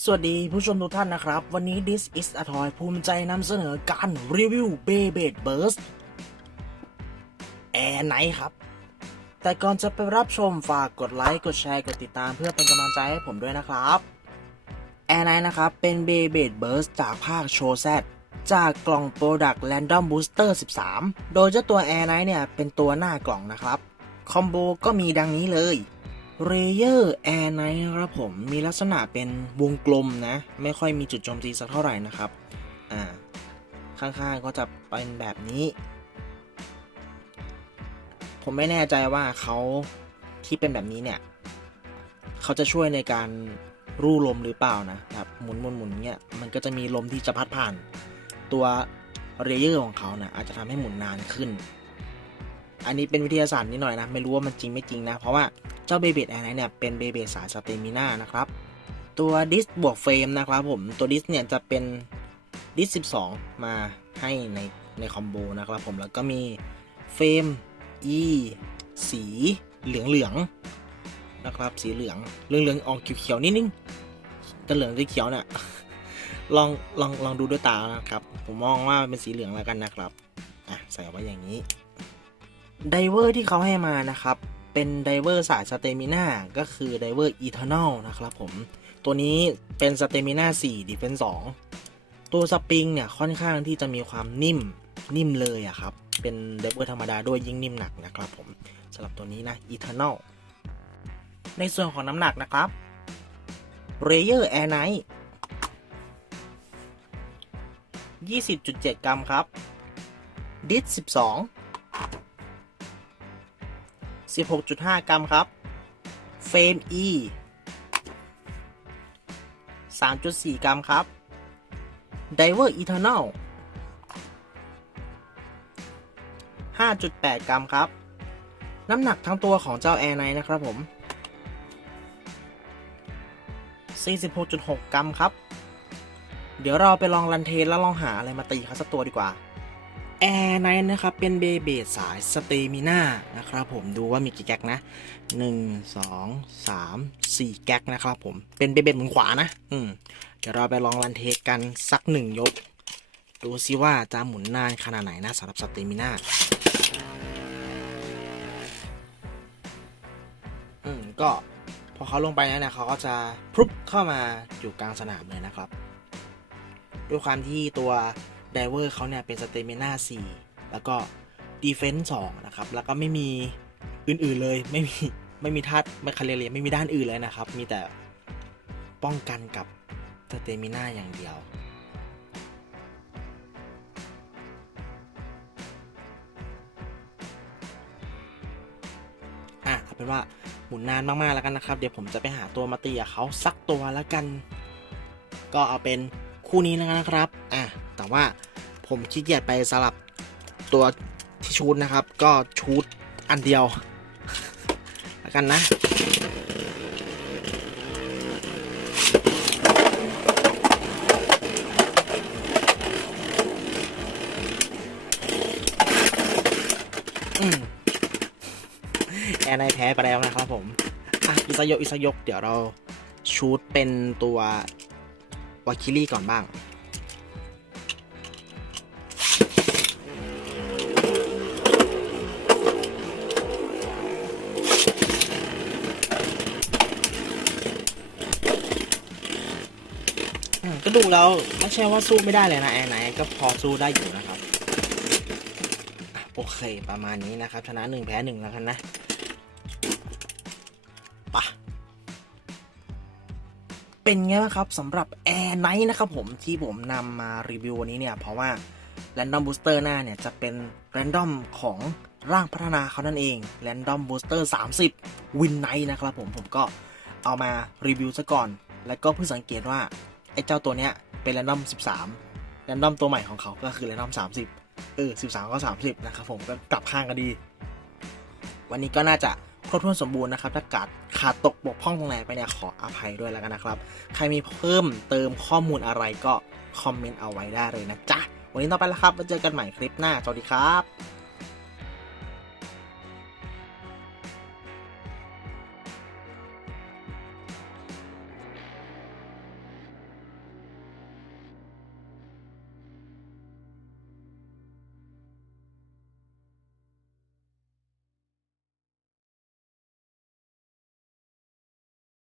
สวัสดีผู้ชมทุกท่านนะครับ วันนี้ This is a Toy ภูมิใจนำเสนอการรีวิว Beyblade Burst Air Night ครับ แต่ก่อนจะไปรับชมฝากกดไลค์ กดแชร์ กดติดตามเพื่อเป็นกำลังใจให้ผมด้วยนะครับ Air Night นะครับ เป็น Beyblade Burst จากภาคโชแซจากกล่อง Product Random Booster 13 โดยเจ้าตัว Air Night เนี่ย เป็นตัวหน้ากล่องนะครับ คอมโบก็มีดังนี้เลย เรเยอร์แอร์ไนท์นะครับผมมีลักษณะเป็นวงกลมนะ ไม่ค่อยมีจุดโจมตีสักเท่าไหร่นะครับ อ่า ข้างๆก็จะเป็นแบบนี้ ผมไม่แน่ใจว่าเขาที่เป็นแบบนี้เนี่ย เขาจะช่วยในการรูลมหรือเปล่านะครับหมุนหมุนหมุนเนี่ยมันก็จะมีลมที่จะพัดผ่าน ตัวเรเยอร์ของเขานะอาจจะทำให้หมุนนานขึ้น อันนี้เป็นวิทยาศาสตร์นิดหน่อยนะ ไม่รู้ว่ามันจริงไม่จริงนะ เพราะว่า เจ้าเบเบดแอร์ไนเนี่ยเป็นเบเบดสายสเตมิน่านะครับ ตัวดิสบวกเฟรมนะครับผม ตัวดิสเนี่ยจะเป็นดิส 12 มาให้ในในคอมโบนะครับผม แล้วก็มีเฟรม E สีเหลืองเหลืองๆนะครับ สีเหลืองเหลืองเหลืองออกเขียวๆนิดนึงจะเหลืองหรือเขียวเนี่ยลองลองลองดูด้วยตานะครับ ผมมองว่าเป็นสีเหลืองแล้วกันนะครับ อะ ใส่ไว้อย่างนี้ไดเวอร์ที่เขาให้มานะครับ เป็นไดเวอร์สายสเตมิน่าก็คือไดเวอร์อีเทอร์นลนะครับผม ตัวนี้เป็นสเตมิน่า4ดิเฟน2ตัวสปริงเนี่ยค่อนข้างที่จะมีความนิ่มนิ่มเลยอะครับ เป็นไดเวอร์ธรรมดาด้วยยิ่งนิ่มหนักนะครับผมสำหรับตัวนี้นะอีเทอร์นลในส่วนของน้ำหนักนะครับเรเยอร์แอร์ไนท์20.7 กรัมครับ ดิส12 16.5 กรัมครับ เฟรม E 3.4 กรัมครับ Diver Eternal 5.8 กรัมครับ น้ำหนักทั้งตัวของเจ้า Air Knight นะครับผม 46.6 กรัมครับ เดี๋ยวเราไปลองรันเทนแล้วลองหาอะไรมาตีเขาสักตัวดีกว่า แอร์ไนท์นะครับ เป็นเบเบดสายสเตมิน่านะครับผมดูว่ามีกี่แก๊กนะ 1 2 3 4 แก๊กนะครับผม เป็นเบเบดหมุนขวานะ อืมเดี๋ยวเราไปลองรันเทสกันสักหนึ่งยก ดูซิว่าจะหมุนนานขนาดไหนนะสำหรับสเตมิน่าอืม ก็พอเขาลงไปแล้วเนี่ยเขาก็จะพรุบเข้ามาอยู่กลางสนามเลยนะครับ ด้วยความที่ตัว ไดเวอร์เขาเนี่ยเป็นสเตมิน่า4แล้วก็ดีเฟนส์2นะครับ แล้วก็ไม่มีอื่นๆเลย ไม่มีไม่มีท่าไม่คาเรเลยไม่มีด้านอื่นเลยนะครับ มีแต่ป้องกันกับสเตมิน่าอย่างเดียวอะเอาเป็นว่าหมุนนานมากๆแล้วกันนะครับ เดี๋ยวผมจะไปหาตัวมาตีกับเขาสักตัวแล้วกัน ก็เอาเป็นคู่นี้แล้วกันนะครับ อะ แต่ว่าผมขี้เกียจไปสลับตัวที่ชูดนะครับ ก็ชูดอันเดียวแล้วกันนะแอนไนแพ้ไปแล้วนะครับผมอะอิสยกอิสยก เดี๋ยวเราชูดเป็นตัววาคิลี่ก่อนบ้าง ก็ดูแล้วไม่ใช่ว่าสู้ไม่ได้เลยนะแอร์ไหนก็พอสู้ได้อยู่นะครับโอเคประมาณนี้นะครับชนะหนึ่งแพ้หนึ่งแล้วกันนะปะเป็นไงบ้างครับสำหรับแอร์ไนท์นะครับผมที่ผมนำมารีวิววันนี้เนี่ย เพราะว่า Random Booster หน้าเนี่ย จะเป็น Random ของร่างพัฒนาเขานั่นเอง Random Booster 30 Win Night นะครับผมผมก็เอามารีวิวซะก่อน แล้วก็เพิ่งสังเกตว่า ไอ้เจ้าตัวเนี้ยเป็นแรนดอม 13 แรนดอมตัวใหม่ของเขาก็คือแรนดอม 30 เออ 13 ก็ 30 นะครับผมก็กลับข้างกันดี วันนี้ก็น่าจะครบถ้วนสมบูรณ์นะครับ ถ้าขาดขาดตกบกพร่องตรงไหนไปเนี่ยขออภัยด้วยแล้วกันนะครับ ใครมีเพิ่มเติมข้อมูลอะไรก็คอมเมนต์เอาไว้ได้เลยนะจ๊ะ วันนี้ต้องไปแล้วครับ ไว้เจอกันใหม่คลิปหน้า สวัสดีครับ